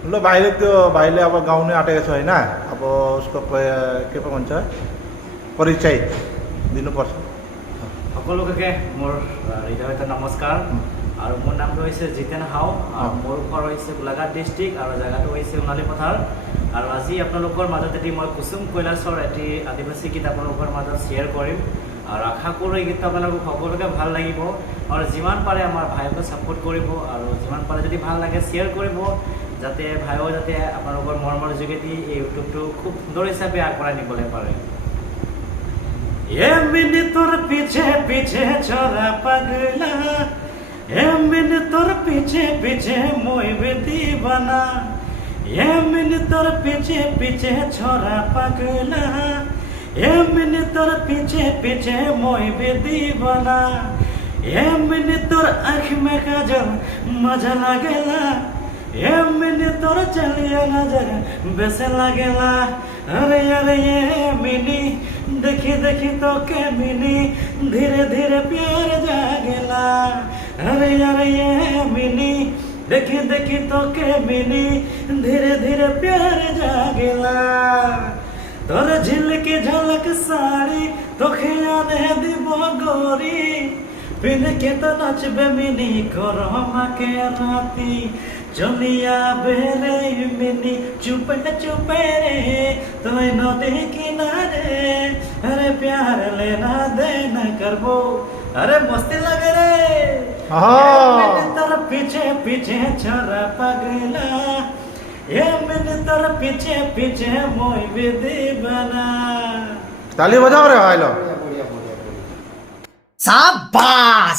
मतलब बाहर तो बाहर अब गाँव में आटे है ना, अब उसको क्या पंच परिचय दिनु पर्छ। সকলোকে মোৰ হৃদয়ত নমস্কাৰ আৰু মোৰ নামটো হৈছে জিতেন হাও আৰু মোৰ ঘৰ হৈছে গোলাঘাট ডিষ্ট্ৰিক্ট আৰু জায়গাটো হৈছে সোণালী পথাৰ আৰু আজি আপোনালোকৰ মাজত এটি মই কুসুম কৈলাশৰ এটি আদিবাসী গীত আপোনালোকৰ মাজত শ্বেয়াৰ কৰিম আৰু আশা কৰোঁ এই গীতটো আপোনালোকক সকলোকে ভাল লাগিব আৰু যিমান পাৰে আমাৰ ভাইকে সাপোৰ্ট কৰিব আৰু যিমান পাৰে যদি ভাল লাগে শ্বেয়াৰ কৰিব যাতে ভাইও যাতে আপোনালোকৰ মৰমৰ যোগেদি এই ইউটিউবটো খুব সুন্দৰ হিচাপে আগবঢ়াই নিবলৈ পাৰে। ये मिनी तोर पीछे पीछे छोरा पगला, ये मिनी तोर पीछे पीछे मोई भी दीवाना, ये मिनी तोर पीछे पीछे छोरा पगला, ये मिनी तोर पीछे पीछे मोई भी दीवाना, ये मिनी तोर आँख में काजल मजा लागेला, ये मिनी तोर चलिया नजर बेसे लागेला। अरे अरे ये मिनी देखी देखी तो के मिनी धीरे धीरे प्यार जागेला। अरे अरे ये मिनी देखी देखी तो के मिनी धीरे धीरे प्यार जागेला। तोर झिलकी झलक साड़ी तो खियाने दिबो गोरी पिन के तो नाचबे मिनी गरमा के राती चलिया बेरे मिनी चुपे चुपे रे तो नदी किनारे अरे प्यार लेना देना करबो। अरे मस्ती लगे रे मैंने तर पीछे पीछे छोरा पगला, ये मैंने तर पीछे पीछे मोई भी दीवाना। ताली बजाओ रे भाई लोग। शाबाश।